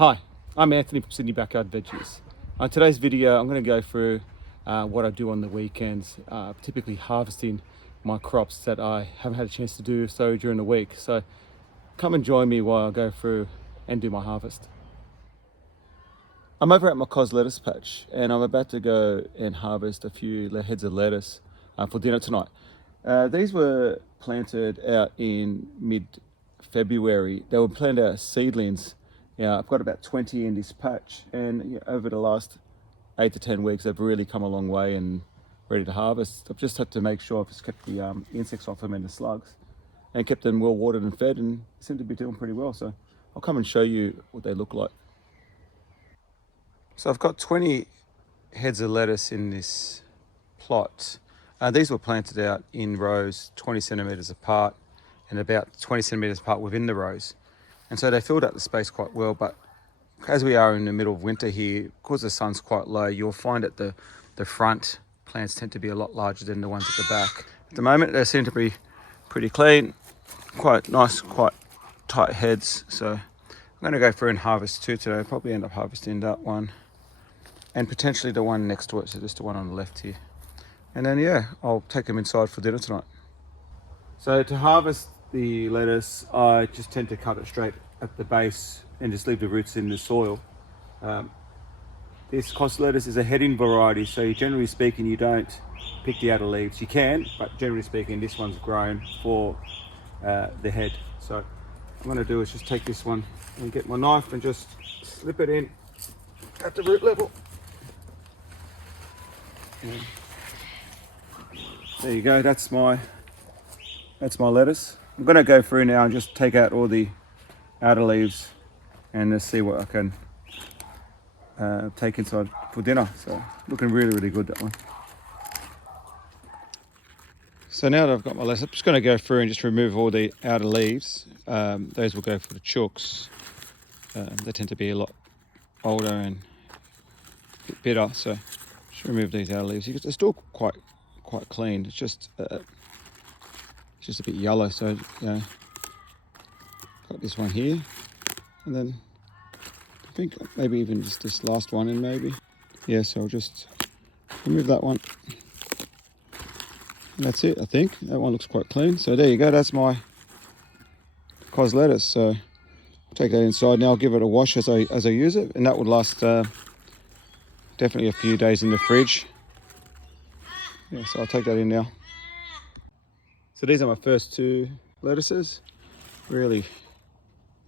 Hi, I'm Anthony from Sydney Backyard Veggies. On today's video, I'm going to go through what I do on the weekends, typically harvesting my crops that I haven't had a chance to do so during the week. So come and join me while I go through and do my harvest. I'm over at my cos lettuce patch and I'm about to go and harvest a few heads of lettuce for dinner tonight. These were planted out in mid-February. They were planted out as seedlings. Yeah, I've got about 20 in this patch, and over the last 8 to 10 weeks, they've really come a long way and ready to harvest. I've just had to make sure I've just kept the insects off them and the slugs, and kept them well watered and fed, and seem to be doing pretty well. So I'll come and show you what they look like. So I've got 20 heads of lettuce in this plot. These were planted out in rows 20 centimetres apart and about 20 centimetres apart within the rows. And so they filled up the space quite well, but as we are in the middle of winter here, because the sun's quite low, you'll find that the front plants tend to be a lot larger than the ones at the back. At the moment, they seem to be pretty clean, quite nice, quite tight heads. So I'm going to go through and harvest two today. I'll probably end up harvesting that one and potentially the one next to it, so just the one on the left here. And then, yeah, I'll take them inside for dinner tonight. So to harvest the lettuce, I just tend to cut it straight at the base and just leave the roots in the soil. This cos lettuce is a heading variety, so generally speaking, you don't pick the outer leaves. You can, but generally speaking, this one's grown for the head. So what I'm going to do is just take this one and get my knife and just slip it in at the root level. And there you go, that's my lettuce. I'm going to go through now and just take out all the outer leaves and just see what I can take inside for dinner. So looking really good, that one. So now that I've got my lettuce, I'm just going to go through and just remove all the outer leaves. Those will go for the chooks. They tend to be a lot older and a bit bitter, so just remove these outer leaves. They're still quite clean. It's just a bit yellow, so you know, got this one here, and then I think maybe even just this last one in maybe. Yeah, so I'll just remove that one. And that's it, I think. That one looks quite clean. So there you go, that's my cos lettuce. So I'll take that inside now. I'll give it a wash as I use it, and that would last definitely a few days in the fridge. Yeah, so I'll take that in now. So these are my first two lettuces. Really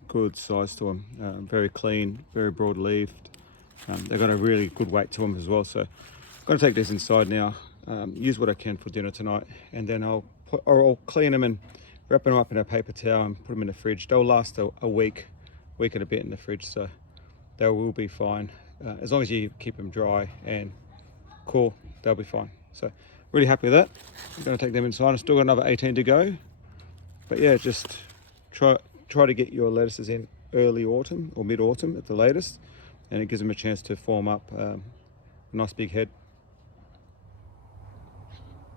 good size to them. Very clean, very broad leaved. They've got a really good weight to them as well. So I'm going to take these inside now, use what I can for dinner tonight, and then I'll clean them and wrap them up in a paper towel and put them in the fridge. They'll last a week and a bit in the fridge, so they will be fine. As long as you keep them dry and cool, they'll be fine. So really happy with that. I'm going to take them inside. I've still got another 18 to go. But yeah, just try to get your lettuces in early autumn or mid-autumn at the latest, and it gives them a chance to form up a nice big head.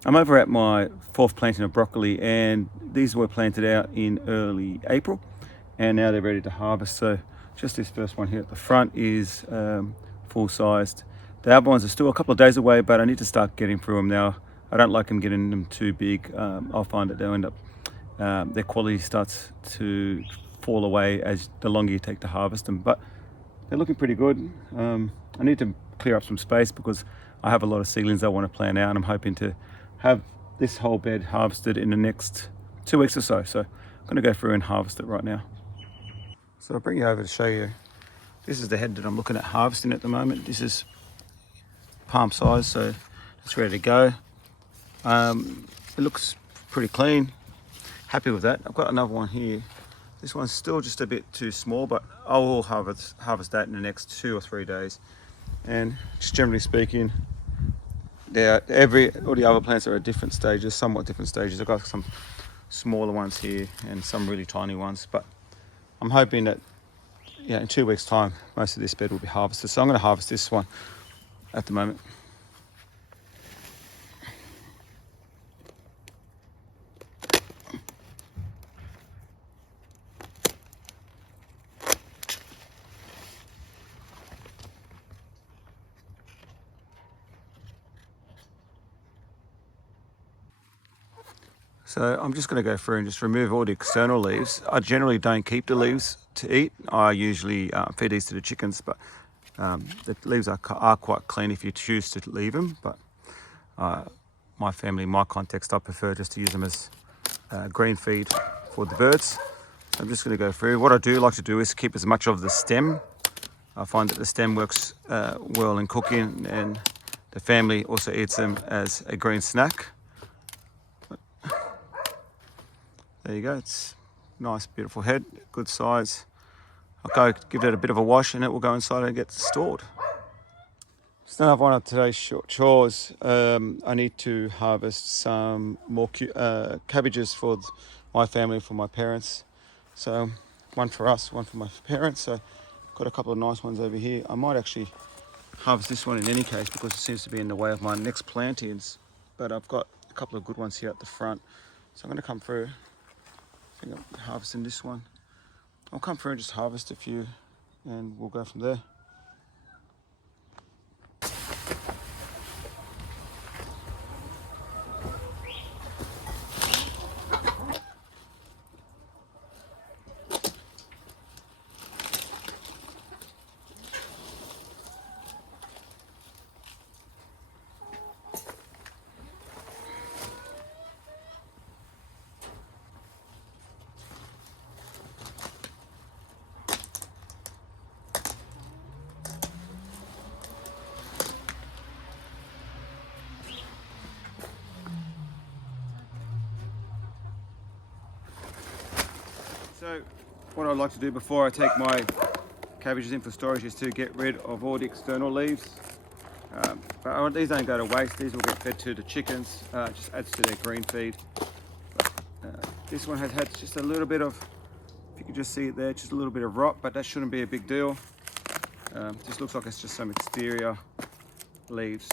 I'm over at my fourth planting of broccoli, and these were planted out in early April, and now they're ready to harvest. So just this first one here at the front is full-sized. The other ones are still a couple of days away, but I need to start getting through them now. I don't like them getting them too big. I'll find that they'll end up, their quality starts to fall away as the longer you take to harvest them. But they're looking pretty good. I need to clear up some space because I have a lot of seedlings I want to plant out, and I'm hoping to have this whole bed harvested in the next 2 weeks or so. So I'm going to go through and harvest it right now. So I'll bring you over to show you. This is the head that I'm looking at harvesting at the moment. This is palm size, so it's ready to go. It looks pretty clean. Happy with that. I've got another one here. This one's still just a bit too small, but I will harvest that in the next 2 or 3 days. And just generally speaking, all the other plants are at different stages, somewhat different stages. I've got some smaller ones here and some really tiny ones, but I'm hoping that in 2 weeks' time, most of this bed will be harvested. So I'm going to harvest this one at the moment. So I'm just going to go through and just remove all the external leaves. I generally don't keep the leaves to eat. I usually feed these to the chickens, but the leaves are quite clean if you choose to leave them. But my family, my context, I prefer just to use them as green feed for the birds. So I'm just going to go through. What I do like to do is keep as much of the stem. I find that the stem works well in cooking, and the family also eats them as a green snack. There you go, it's nice, beautiful head, good size. I'll go give it a bit of a wash and it will go inside and get stored. Just another one of today's short chores. I need to harvest some more cabbages for my family, for my parents. So one for us, one for my parents. So got a couple of nice ones over here. I might actually harvest this one in any case because it seems to be in the way of my next plantings. But I've got a couple of good ones here at the front. So I'm going to come through. I think I'm harvesting this one. I'll come through and just harvest a few and we'll go from there. So what I'd like to do before I take my cabbages in for storage is to get rid of all the external leaves. But these don't go to waste, these will get fed to the chickens, just adds to their green feed. But, this one has had just a little bit of, if you can just see it there, just a little bit of rot, but that shouldn't be a big deal. Just looks like it's just some exterior leaves,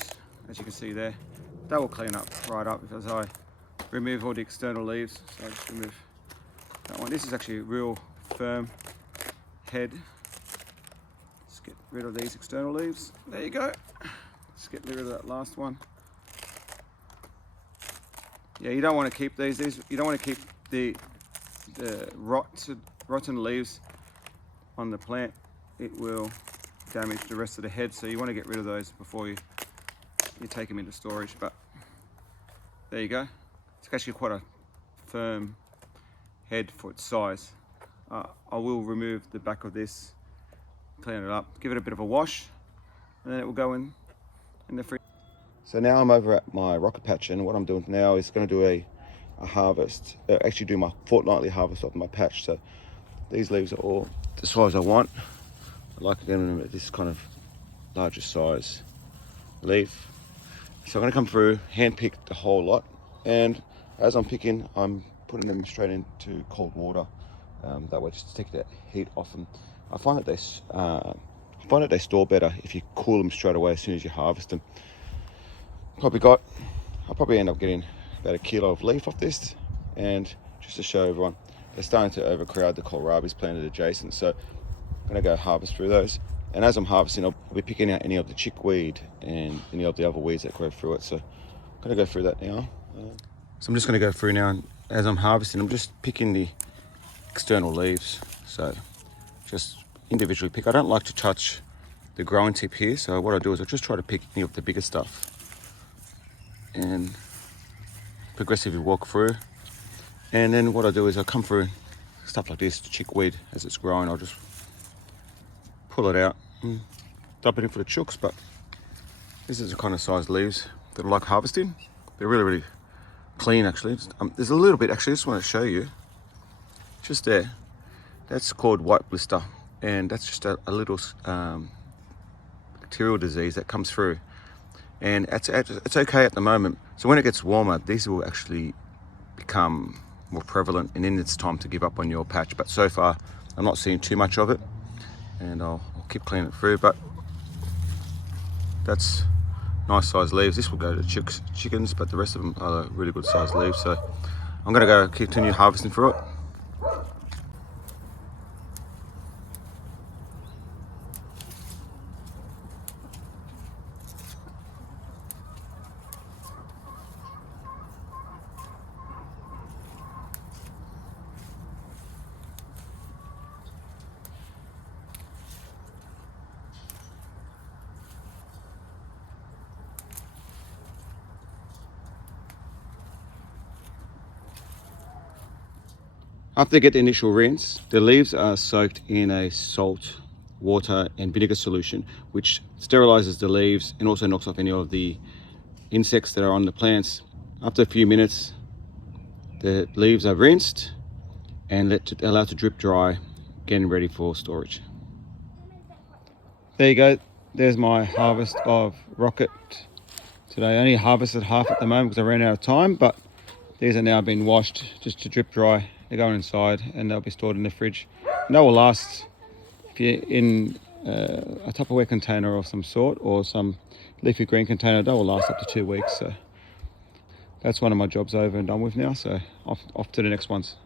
as you can see there. That will clean up right up as I remove all the external leaves. So I just remove that one. This is actually a real firm head. Let's get rid of these external leaves. There you go. Let's get rid of that last one. Yeah, you don't want to keep these. You don't want to keep the rotten leaves on the plant. It will damage the rest of the head. So you want to get rid of those before you take them into storage. But there you go. It's actually quite a firm head for its size. I will remove the back of this, clean it up, give it a bit of a wash, and then it will go in the fridge. So now I'm over at my rocket patch, and what I'm doing now is going to do a harvest, actually do my fortnightly harvest of my patch. So these leaves are all the size I want. I like getting them at this kind of larger size leaf. So I'm going to come through, hand pick the whole lot, and as I'm picking, I'm putting them straight into cold water. That way, just to take the heat off them. I find that they store better if you cool them straight away as soon as you harvest them. I'll probably end up getting about 1 kilo of leaf off this, and just to show everyone, they're starting to overcrowd the kohlrabi's planted adjacent. So I'm going to go harvest through those. And as I'm harvesting, I'll be picking out any of the chickweed and any of the other weeds that grow through it. So I'm going to go through that now. So I'm just going to go through now, and as I'm harvesting, I'm just picking the external leaves. So just individually pick. I don't like to touch the growing tip here. So what I do is I just try to pick any of the bigger stuff and progressively walk through. And then what I do is I come through stuff like this, chickweed, as it's growing, I'll just pull it out and dump it in for the chooks. But this is the kind of size leaves that I like harvesting. They're really, really clean actually. There's a little bit, actually, I just want to show you. Just there. That's called white blister. And that's just a little bacterial disease that comes through. And it's okay at the moment. So when it gets warmer, these will actually become more prevalent, and then it's time to give up on your patch. But so far, I'm not seeing too much of it, and I'll keep cleaning it through. But that's nice sized leaves. This will go to chickens, but the rest of them are really good sized leaves. So I'm gonna go continue harvesting through it. After they get the initial rinse, the leaves are soaked in a salt, water and vinegar solution, which sterilizes the leaves and also knocks off any of the insects that are on the plants. After a few minutes, the leaves are rinsed and allowed to drip dry, getting ready for storage. There you go. There's my harvest of rocket today. I only harvested half at the moment because I ran out of time, but these are now being washed just to drip dry. They're going inside and they'll be stored in the fridge. And they will last, if you're in a Tupperware container of some sort or some leafy green container, they will last up to 2 weeks. So that's one of my jobs over and done with now. So off to the next ones.